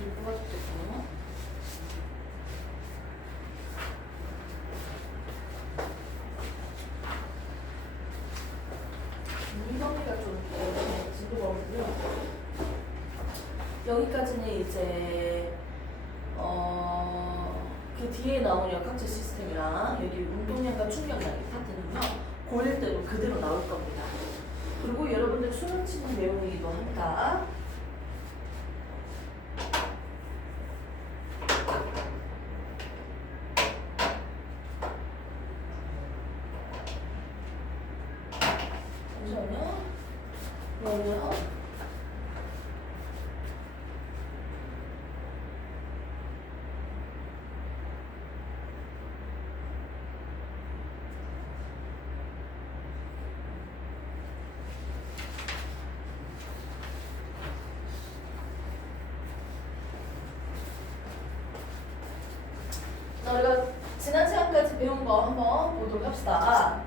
미리 뽑아줄게요. 이거가 좀 진도거든요. 여기까지는 이제 그 뒤에 나오는 역학적 시스템이랑 여기 운동량과 충격량 이 파트는요 고일대로 그대로 나올 겁니다. 그리고 여러분들 수능 치는 내용이기도 합니다. 잠시만요. 그러면 자, 우리가 지난 시간까지 배운 거 한번 보도록 합시다.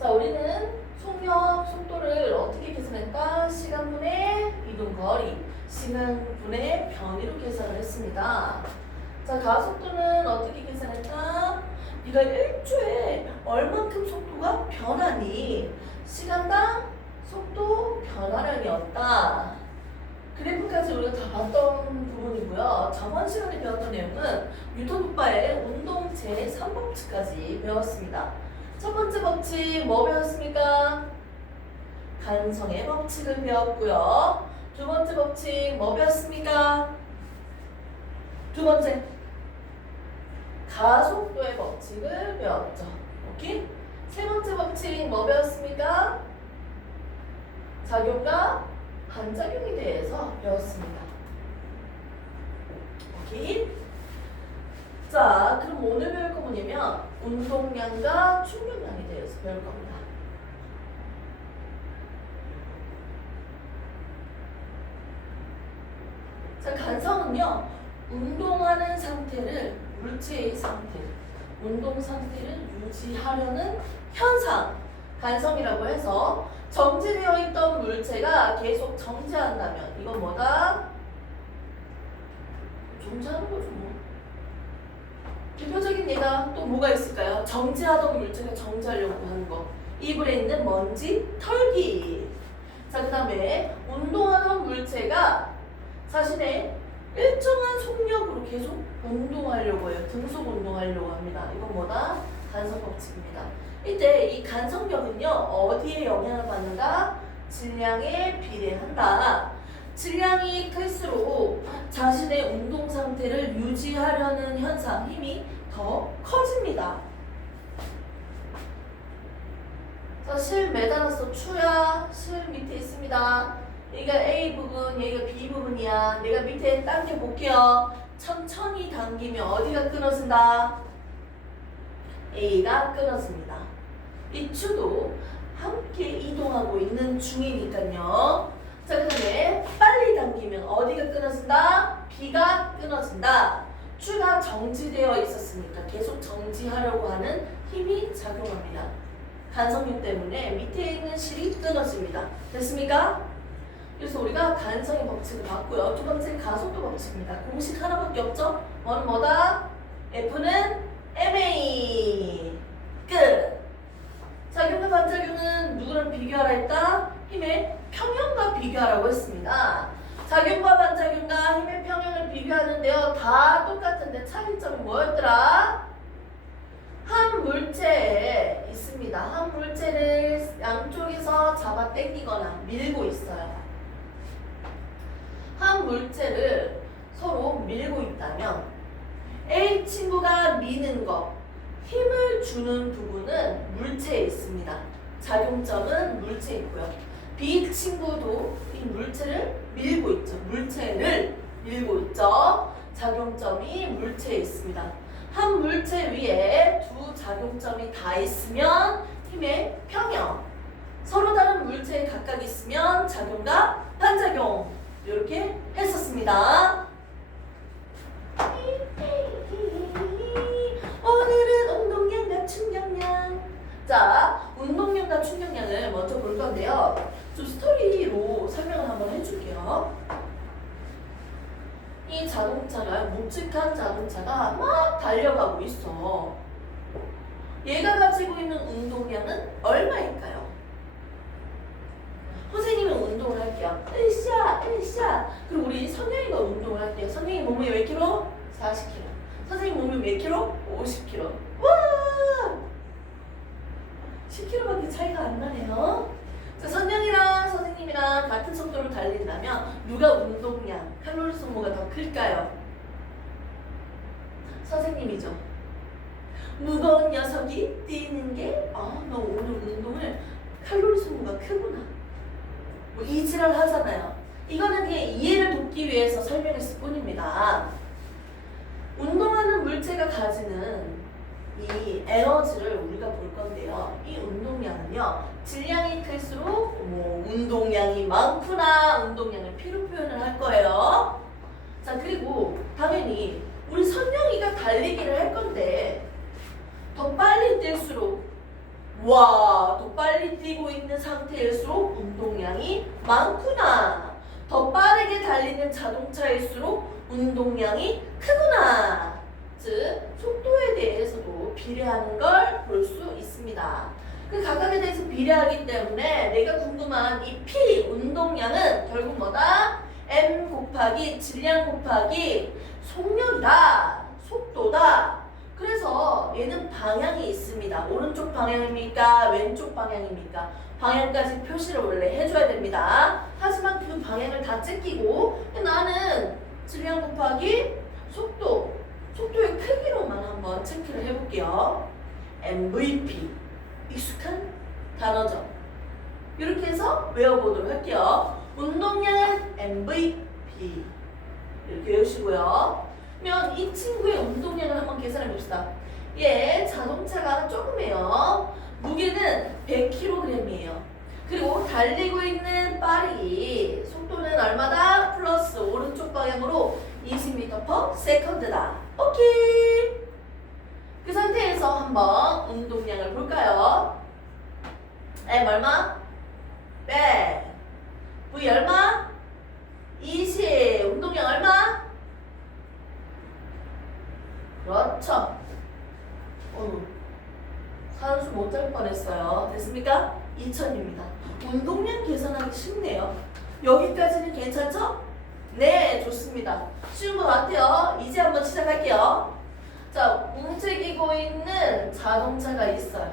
자, 우리는 속력, 속도를 어떻게 계산할까? 시간분의 이동거리, 시간분의 변위로 계산을 했습니다. 자, 가속도는 어떻게 계산할까? 네가 1초에 얼만큼 속도가 변하니? 시간당 속도 변화량이었다. 그래프까지 우리가 다 봤던 부분이고요. 저번 시간에 배웠던 내용은 뉴턴 오빠의 운동 제3법칙까지 배웠습니다. 첫 번째 법칙 뭐 배웠습니까? 간성의 법칙을 배웠고요. 두 번째 법칙 뭐 배웠습니까? 두 번째 가속도의 법칙을 배웠죠. 오케이? 세 번째 법칙 뭐 배웠습니까? 작용과 반작용에 대해서 배웠습니다. 오케이? 자, 그럼 오늘 배울 거 뭐냐면 운동량과 충격량에 대해서 배울 겁니다. 자, 간성은요, 운동하는 상태를, 물체의 상태, 운동 상태를 유지하려는 현상, 간성이라고 해서 정지되어 있던 물체가 계속 정지한다면 이건 뭐다? 정지하는 거죠 뭐. 대표적인 예가 또 뭐가 있을까요? 정지하던 물체가 정지하려고 하는 거. 이불에 있는 먼지 털기. 자, 그 다음에 운동하던 물체가 자신의 일정한 속력으로 계속 운동하려고 해요. 등속 운동하려고 합니다. 이건 뭐다? 간성법칙입니다. 이때 이 간성력은요 어디에 영향을 받는가? 질량에 비례한다. 질량이 클수록 자신의 운동 상태를 유지하려는 현상, 힘이 더 커집니다. 자, 실 매달았어. 추야. 실 밑에 있습니다. 여기가 A 부분, 여기가 B 부분이야. 내가 밑에 당겨 볼게요. 천천히 당기면 어디가 끊어진다? A가 끊어집니다. 이 추도 함께 이동하고 있는 중이니까요. 자, 그 다음에 빨리 당기면 어디가 끊어진다? B가 끊어진다. 추가 정지되어 있었으니까 계속 정지하려고 하는 힘이 작용합니다. 간성력 때문에 밑에 있는 실이 끊어집니다. 됐습니까? 그래서 우리가 간성의 법칙을 봤고요. 두 번째 가속도 법칙입니다. 공식 하나밖에 없죠? 뭐는 뭐다? F는 ma. 끝. 작용과 반작용은 누구랑 비교하라 했다? 힘의 평형과 비교하라고 했습니다. 작용과 반작용과 힘의 평형을 비교하는데요. 다 똑같은데 차이점이 뭐였더라? 한 물체에 있습니다. 한 물체를 양쪽에서 잡아 당기거나 밀고 있어요. 한 물체를 서로 밀고 있다면 A 친구가 미는 것, 힘을 주는 부분은 물체에 있습니다. 작용점은 물체에 있고요. B 친구도 이 물체를 밀고 있죠. 물체를 밀고 있죠. 작용점이 물체에 있습니다. 한 물체 위에 두 작용점이 다 있으면 힘의 평형. 서로 다른 물체에 각각 있으면 작용과 반작용. 이렇게 했었습니다. 오늘은 운동량과 충격량. 자, 운동량과 충격량을 먼저 볼 건데요. 좀 스토리로 설명을 한번 해줄게요. 이 이 자동차가 묵직한 자동차가 막 달려가고 있어. 얘가 가지고 있는 운동량은 얼마일까요? 선생님은 운동을 할게요. 으쌰 으쌰. 그리고 우리 선영이가 운동을 할게요. 선영이 몸이 몇 킬로? 40킬로. 선생님 몸이 몇 킬로? 50킬로. 와! 10킬로밖에 차이가 안 나네요. 자, 선영이랑 선생님이랑 같은 속도로 달린다면 누가 운동량, 칼로리 소모가 더 클까요? 선생님이죠. 무거운 녀석이 뛰는 게 너 오늘 운동을 칼로리 소모가 크구나. 뭐 이 지랄 하잖아요. 이거는 그냥 이해를 돕기 위해서 설명했을 뿐입니다. 운동하는 물체가 가지는 이 에너지를 우리가 볼 건데요. 이 운동량은요, 질량이 클수록 운동량이 많구나, 운동량을 피로 표현을 할 거예요. 자, 그리고 당연히 우리 선영이가 달리기를 할 건데 더 빨리 뛸수록 더 빨리 뛰고 있는 상태일수록 운동량이 많구나. 더 빠르게 달리는 자동차일수록 운동량이 크구나. 즉, 속도에 대해서도 비례하는 걸 볼 수 있습니다. 그 각각에 대해서 비례하기 때문에 내가 궁금한 이 P 운동량은 결국 뭐다? M 곱하기 질량 곱하기 속력이다. 속도다. 그래서 얘는 방향이 있습니다. 오른쪽 방향입니까? 왼쪽 방향입니까? 방향까지 표시를 원래 해줘야 됩니다. 하지만 그 방향을 다 째끼고 나는 질량 곱하기 속도의 크기로만 한번 체크를 해볼게요. MVP 익숙한 단어죠. 이렇게 해서 외워보도록 할게요. 운동량은 MVP 이렇게 외우시고요. 그러면 이 친구의 운동량을 한번 계산해 봅시다. 얘 자동차가 조금해요. 무게는 100kg이에요. 그리고 달리고 있는 빠르기 속도는 얼마다? 플러스 오른쪽 방향으로 20m/s다. 오케이. 그 상태에서 한번 운동량을 볼까요? M 얼마? 100. V 얼마? 20. 운동량 얼마? 그렇죠. 산수 못할 뻔했어요. 됐습니까? 2000입니다. 운동량 계산하기 쉽네요. 여기까지는 괜찮죠? 네, 좋습니다. 쉬운 것 같아요. 이제 한번 시작할게요. 자, 움직이고 있는 자동차가 있어요.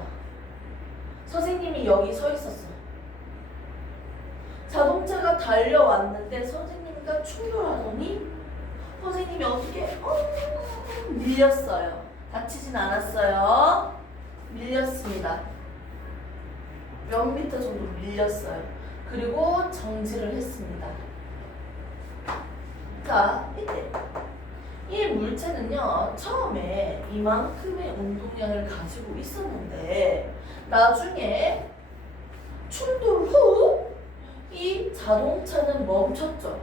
선생님이 여기 서 있었어. 자동차가 달려왔는데 선생님과 충돌하더니 선생님이 어떻게 밀렸어요. 다치진 않았어요. 밀렸습니다. 몇 미터 정도 밀렸어요. 그리고 정지를 했습니다. 자, 이때 이 물체는요, 처음에 이만큼의 운동량을 가지고 있었는데 나중에 충돌 후 이 자동차는 멈췄죠.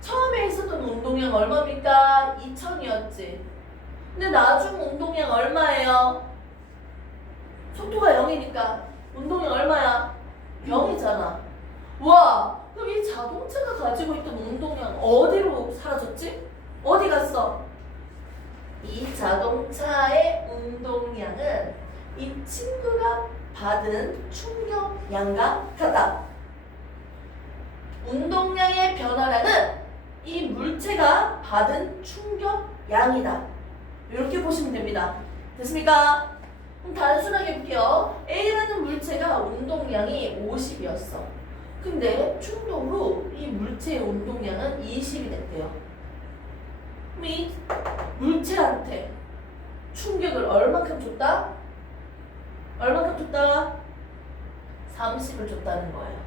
처음에 있었던 운동량 얼마입니까? 2000이었지. 근데 나중 운동량 얼마예요? 속도가 0이니까 운동량 얼마야? 0이잖아. 와, 그럼 이 자동차가 가지고 있던 운동량 어디로 사라졌지? 어디 갔어? 이 자동차의 운동량은 이 친구가 받은 충격량과 같다. 운동량의 변화량은 이 물체가 받은 충격량이다. 이렇게 보시면 됩니다. 됐습니까? 그럼 단순하게 볼게요. A라는 물체가 운동량이 50이었어. 근데 충돌 후 이 물체의 운동량은 20이 됐대요. 그럼 이 물체한테 충격을 얼만큼 줬다? 얼만큼 줬다? 30을 줬다는 거예요.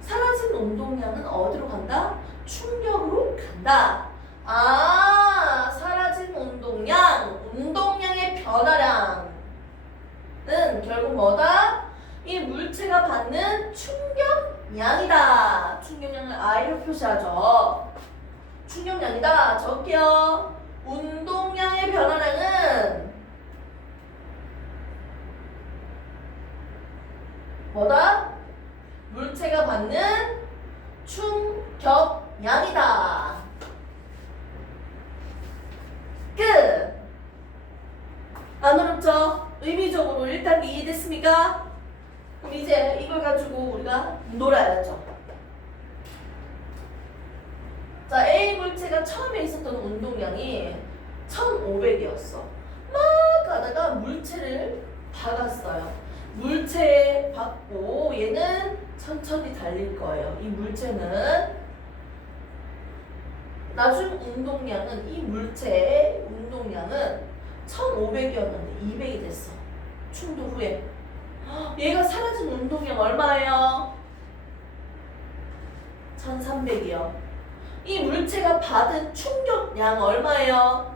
사라진 운동량은 어디로 간다? 충격으로 간다. 아, 사라진 운동량의 변화량은 결국 뭐다? 이 물체가 받는 충격량이다. 충격량을 I로 표시하죠. 충격량이다. 적게요. 운동량의 변화량은 뭐다? 물체가 받는 충격량이다. 끝! 안 어렵죠? 의미적으로 1단계 이해됐습니까? 그럼 이제 이걸 가지고 우리가 놀아야죠. 자, A 물체가 처음에 있었던 운동량이 1500이었어. 막 가다가 물체를 박았어요. 물체에 박고 얘는 천천히 달릴 거예요. 이 물체는 나중 운동량은 이 물체의 운동량은 1500이었는데 200이 됐어. 충돌 후에. 얘가 사라진 운동량 얼마예요? 1300이요. 이 물체가 받은 충격량 얼마예요?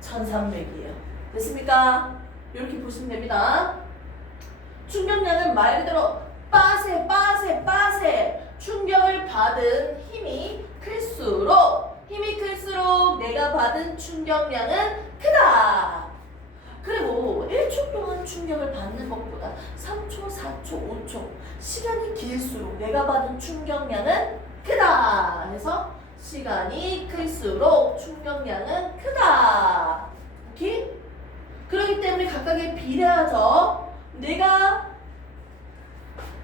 1300이에요. 됐습니까? 이렇게 보시면 됩니다. 충격량은 말 그대로 빠세 충격을 받은 힘이 클수록 내가 받은 충격량은 크다. 그리고 1초 동안 충격을 받는 것보다 3초, 4초, 5초 시간이 길수록 내가 받은 충격량은 크다. 그래서 시간이 클수록 충격량은 크다. 오케이? 그렇기 때문에 각각의 비례하죠. 내가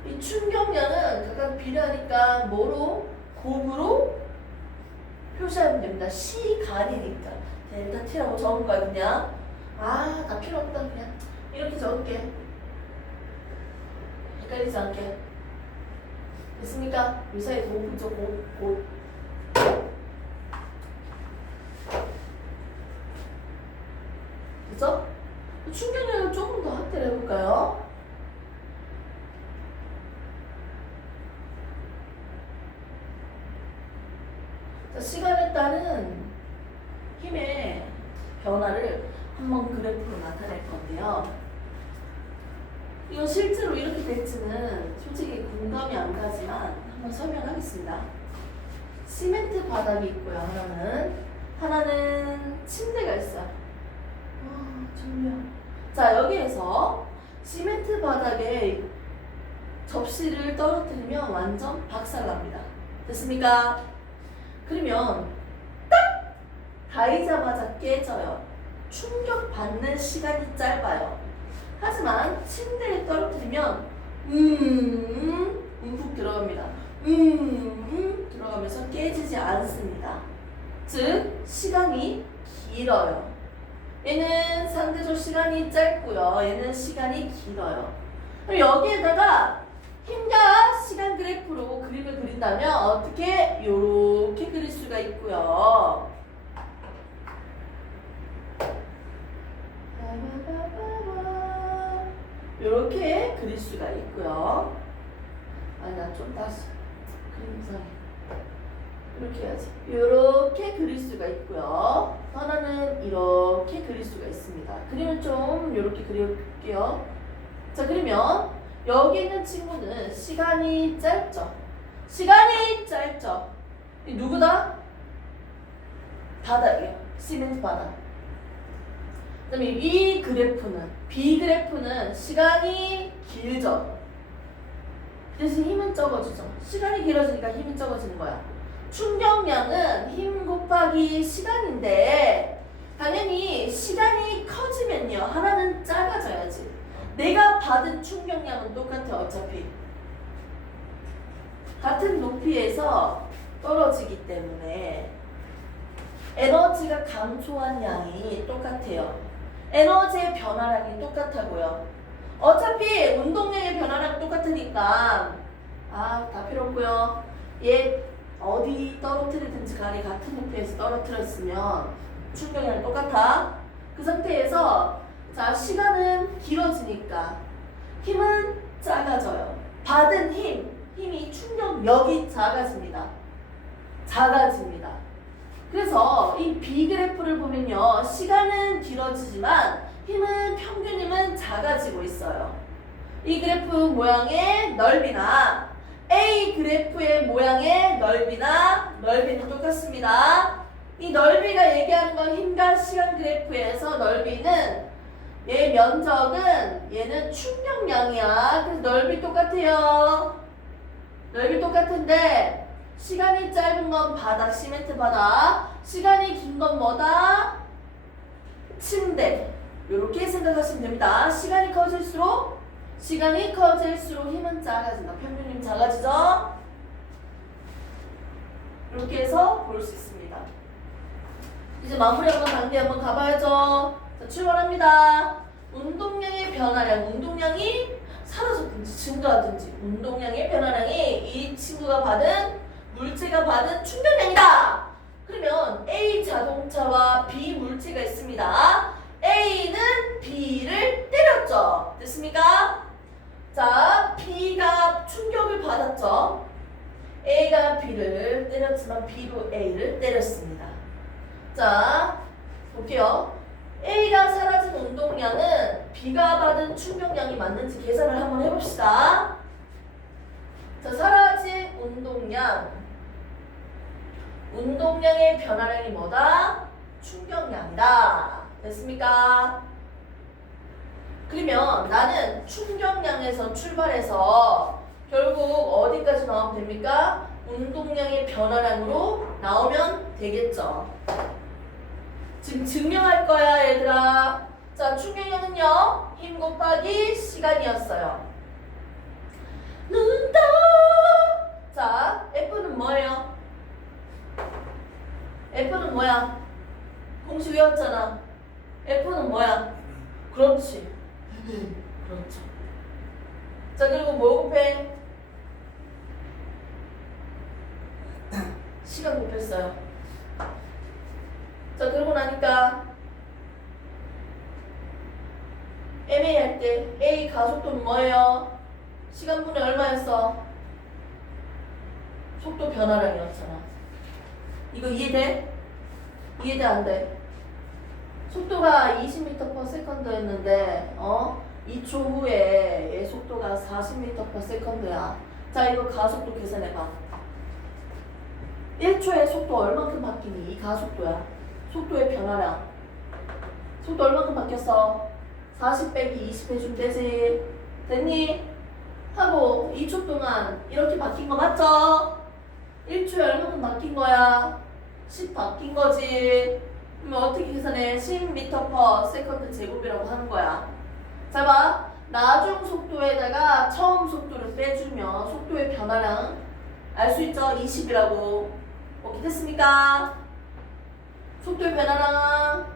이 충격량은 각각 비례하니까 뭐로? 곱으로 표시하면 됩니다. 시간이니까 델타 T라고 적은 거야 그냥. 다 필요 없다 그냥 이렇게 적을게. 헷갈리지 않게. 됐습니까? 이 사이에 곱이죠. 곱. 그죠? 충격량을 조금 더 확대를 해볼까요? 자, 시간에 따른 힘의 변화를 한번 그래프로 나타낼 건데요. 이건 실제로 이렇게 될지는 솔직히 공감이 안 가지만 한번 설명하겠습니다. 시멘트 바닥이 있고요. 하나는 침대가 있어요. 정말. 자, 여기에서 시멘트 바닥에 접시를 떨어뜨리면 완전 박살납니다. 됐습니까? 그러면 딱 닿이자마자 깨져요. 충격받는 시간이 짧아요. 하지만 침대에 떨어뜨리면 움푹 들어갑니다. 들어가면서 깨지지 않습니다. 즉 시간이 길어요. 얘는 상대적 시간이 짧고요. 얘는 시간이 길어요. 그럼 여기에다가 힘과 시간 그래프로 그림을 그린다면 어떻게? 요렇게 그릴 수가 있고요. 요렇게 그릴 수가 있고요. 나 좀 다시 그림 이상해. 이렇게 해야지. 요렇게 그릴 수가 있고요. 하나는 이렇게 그릴 수가 있습니다. 그림을 좀 요렇게 그려볼게요. 자, 그러면 여기 있는 친구는 시간이 짧죠? 이 누구다? 바닥이에요. 시멘트 바닥. 그 다음에 이 그래프는, B 그래프는 시간이 길죠? 대신 힘은 적어지죠? 시간이 길어지니까 힘이 적어지는 거야. 충격량은 힘 곱하기 시간인데 당연히 시간이 커지면요. 하나는 작아져야지. 내가 받은 충격량은 똑같아 어차피. 같은 높이에서 떨어지기 때문에 에너지가 감소한 양이 똑같아요. 에너지의 변화량이 똑같다고요. 어차피 운동량의 변화량 똑같으니까 다 필요 없고요. 얘 어디 떨어뜨리든지 간에 같은 높이에서 떨어뜨렸으면 충격량이 똑같아. 그 상태에서 자, 시간은 길어지니까 힘은 작아져요. 받은 힘이 충격력이 작아집니다. 그래서 이 B 그래프를 보면요. 시간은 길어지지만 평균 힘은 작아지고 있어요. 이 그래프 모양의 넓이나 A 그래프의 모양의 넓이는 똑같습니다. 이 넓이가 얘기하는 건 힘과 시간 그래프에서 넓이는 얘 면적은 얘는 충격량이야. 그래서 넓이 똑같아요. 넓이 똑같은데 시간이 짧은 건 바닥, 시멘트 바닥. 시간이 긴 건 뭐다? 침대. 이렇게 생각하시면 됩니다. 시간이 커질수록 힘은 작아진다. 평균 힘 작아지죠? 이렇게 해서 볼 수 있습니다. 이제 마무리 한번 단계 한번 가봐야죠. 자, 출발합니다. 운동량의 변화량, 운동량이 사라졌든지 증가하든지 운동량의 변화량이 이 친구가 받은 물체가 받은 충격량이다. 그러면 A 자동차와 B 물체가 있습니다. A는 B를 때렸죠. 됐습니까? 자, B가 충격을 받았죠. A가 B를 때렸지만 B도 A를 때렸습니다. 자, 볼게요. A가 사라진 운동량은 B가 받은 충격량이 맞는지 계산을 한번 해봅시다. 자, 사라진 운동량의 변화량이 뭐다? 충격량이다. 됐습니까? 그러면 나는 충격량에서 출발해서 결국 어디까지 나오면 됩니까? 운동량의 변화량으로 나오면 되겠죠. 지금 증명할 거야, 얘들아. 자, 충격량은요, 힘 곱하기 시간이었어요. 눈 떠. 자, F는 뭐예요? F는 뭐야? 공식 외웠잖아. F는 뭐야? 그렇지. 그렇죠. 자, 그리고 뭐 곱해? 시간 곱했어요. 자, 그러고 나니까 MA 할 때 A 가속도는 뭐예요? 시간분의 얼마였어? 속도 변화량이었잖아. 이거 이해돼? 이해돼 안 돼? 속도가 20m/s였는데 2초 후에 얘 속도가 40m/s야. 자, 이거 가속도 계산해봐. 1초에 속도 얼만큼 바뀌니? 이 가속도야. 속도의 변화량. 속도 얼만큼 바뀌었어? 40 빼기 20 해주면 되지. 됐니? 하고 2초 동안 이렇게 바뀐 거 맞죠? 1초에 얼만큼 바뀐 거야? 10 바뀐 거지. 그러면 어떻게 계산해? 10m/s 제곱이라고 하는 거야. 자, 봐. 나중 속도에다가 처음 속도를 빼주면 속도의 변화량 알 수 있죠? 20이라고. 오케이, 됐습니까? 속도의 변화량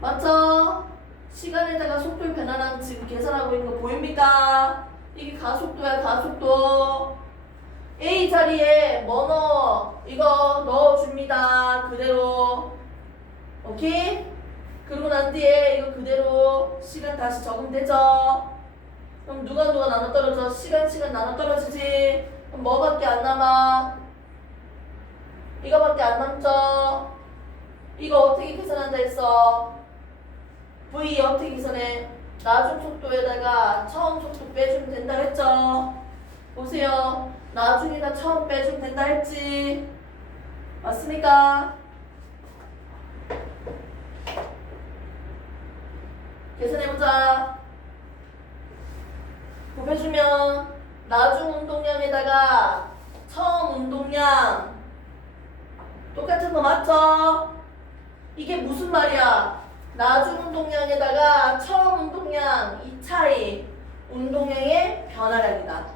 맞죠? 시간에다가 속도의 변화량 지금 계산하고 있는 거 보입니까? 이게 가속도야, 가속도. A 자리에 뭐 넣어? 이거 넣어줍니다. 그대로. 오케이? 그러고 난 뒤에 이거 그대로 시간 다시 적응되죠? 그럼 누가 나눠 떨어져? 시간 나눠 떨어지지? 그럼 뭐밖에 안 남아? 이거밖에 안 남죠? 이거 어떻게 계산한다 했어? V 어떻게 계산해? 나중 속도에다가 처음 속도 빼주면 된다 했죠? 보세요. 나중에다 처음 빼주면 된다 했지? 맞습니까? 계산해보자. 곱해주면 나중 운동량에다가 처음 운동량 똑같은 거 맞죠? 이게 무슨 말이야? 나중 운동량에다가 처음 운동량 이 차이 운동량의 변화량이다.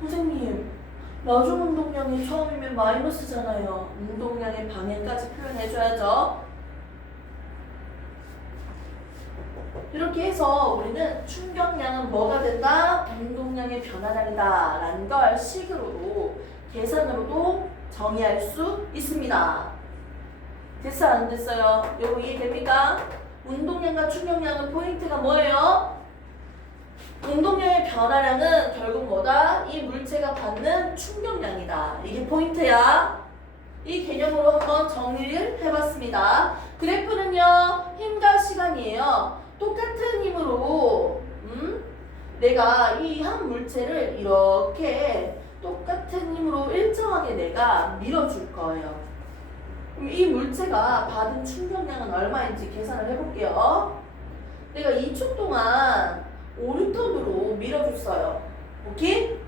선생님, 나중 운동량이 처음이면 마이너스잖아요. 운동량의 방향까지 표현해줘야죠. 이렇게 해서 우리는 충격량은 뭐가 된다? 운동량의 변화량이다 라는 걸 식으로도 계산으로도 정의할 수 있습니다. 됐어요? 안 됐어요? 이거 이해됩니까? 운동량과 충격량은 포인트가 뭐예요? 운동량의 변화량은 결국 뭐다? 이 물체가 받는 충격량이다. 이게 포인트야. 이 개념으로 한번 정리를 해봤습니다. 그래프는요, 힘과 시간이에요. 똑같은 힘으로 내가 이 한 물체를 이렇게 똑같은 힘으로 일정하게 내가 밀어줄 거예요. 그럼 이 물체가 받은 충격량은 얼마인지 계산을 해볼게요. 내가 2초 동안 5N으로 밀어줬어요. 오케이?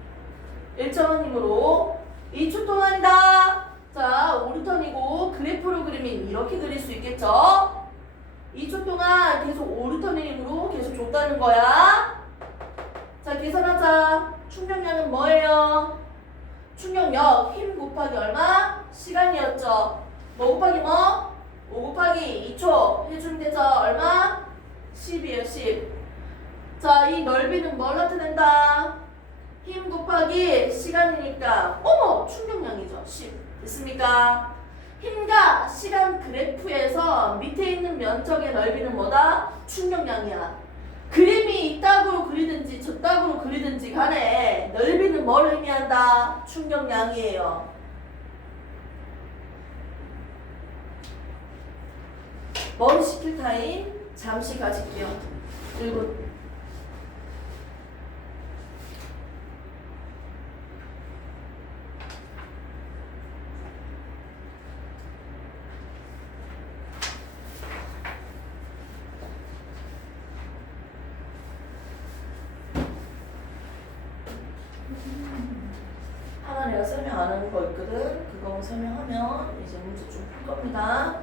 일정한 힘으로 2초 동안이다. 자, 5루턴이고 그래프로 그리면 이렇게 그릴 수 있겠죠? 2초 동안 계속 5루턴의 힘으로 계속 줬다는 거야. 자, 계산하자. 충격량은 뭐예요? 충격력 힘 곱하기 얼마? 시간이었죠. 뭐 곱하기 뭐? 5 곱하기 2초 해주면 되죠. 얼마? 10이에요. 10. 자, 이 넓이는 뭘 나타낸다? 힘 곱하기 시간이니까 어머! 충격량이죠. 10. 됐습니까? 힘과 시간 그래프에서 밑에 있는 면적의 넓이는 뭐다? 충격량이야. 그림이 이따구로 그리든지 저따구로 그리든지 간에 넓이는 뭘 의미한다? 충격량이에요. 머리 식힐 타임 잠시 가질게요. 1분. 하나 내가 설명 안 하는 거 있거든. 그거 설명하면 이제 문제 좀 풀 겁니다.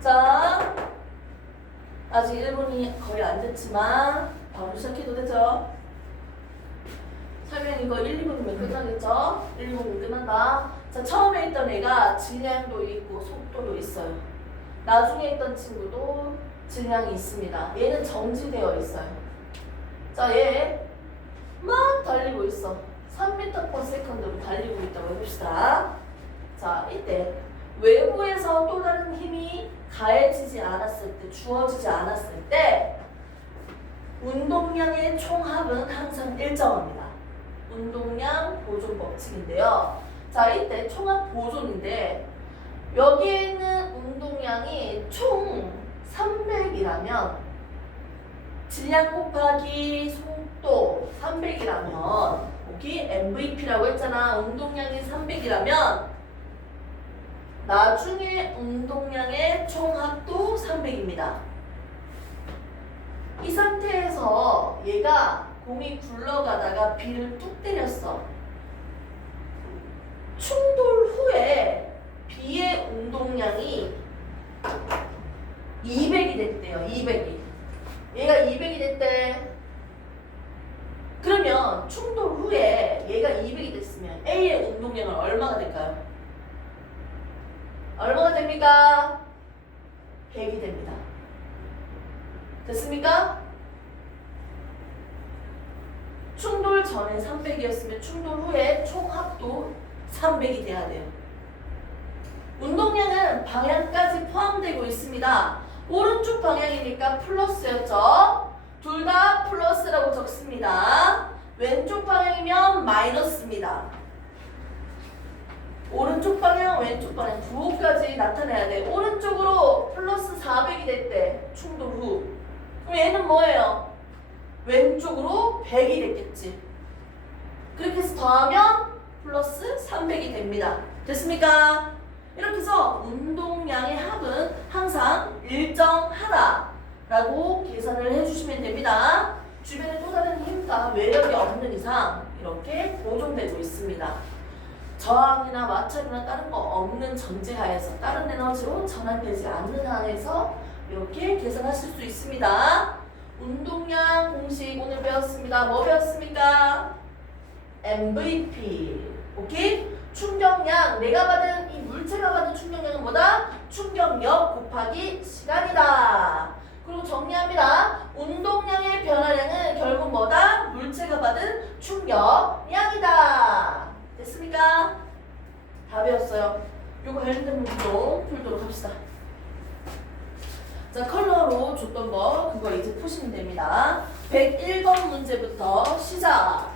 자, 아직 1분이 거의 안 됐지만 바로 시작해도 되죠? 설명 이거 1, 2분이면 끝나겠죠? 1, 2분이면 끝난다. 자, 처음에 있던 애가 질량도 있고 속도도 있어요. 나중에 있던 친구도 질량이 있습니다. 얘는 정지되어 있어요. 자, 얘 막 달리고 있어. 3m/s로 달리고 있다고 해봅시다. 자, 이때 외부에서 또 다른 힘이 가해지지 않았을 때, 주어지지 않았을 때 운동량의 총합은 항상 일정합니다. 운동량 보존 법칙인데요. 자, 이때 총합 보존인데 여기에 있는 운동량이 총 300이라면 질량 곱하기 속도 300이라면 오케이? MVP라고 했잖아. 운동량이 300이라면 나중에 운동량의 총합도 300입니다. 이 상태에서 얘가 공이 굴러가다가 비를 뚝 때렸어. 충돌 후에 비의 운동량이 200이 됐대요. 200이. 얘가 200이 됐대. 그러면 충돌 후에 얘가 200이 됐으면 A의 운동량은 얼마가 될까요? 얼마가 됩니까? 100이 됩니다. 됐습니까? 충돌 전에 300이었으면 충돌 후에 총합도 300이 돼야 돼요. 운동량은 방향까지 포함되고 있습니다. 오른쪽 방향이니까 플러스였죠? 둘 다 플러스라고 적습니다. 왼쪽 방향이면 마이너스입니다. 오른쪽 방향, 왼쪽 방향 부호까지 나타내야 돼. 오른쪽으로 플러스 400이 됐대. 충돌 후. 그럼 얘는 뭐예요? 왼쪽으로 100이 됐겠지. 그렇게 해서 더하면 플러스 300이 됩니다. 됐습니까? 이렇게 해서 운동량의 합은 항상 일정하다라고 계산을 해주시면 됩니다. 주변에 또 다른 힘과 외력이 없는 이상 이렇게 보존되고 있습니다. 저항이나 마찰이나 다른 거 없는 전제하에서 다른 에너지로 전환되지 않는 한에서 이렇게 계산하실 수 있습니다. 운동량 공식 오늘 배웠습니다. 뭐 배웠습니까? MVP. 오케이? 충격량. 내가 받은 이 물체가 받은 충격량은 뭐다? 충격력 곱하기 시간이다. 그리고 정리합니다. 운동량의 변화량은 결국 뭐다? 물체가 받은 충격량이다. 됐습니까? 다 배웠어요. 요거 관련된 문제도 풀도록 합시다. 자, 컬러로 줬던 거 그거 이제 푸시면 됩니다. 101번 문제부터 시작.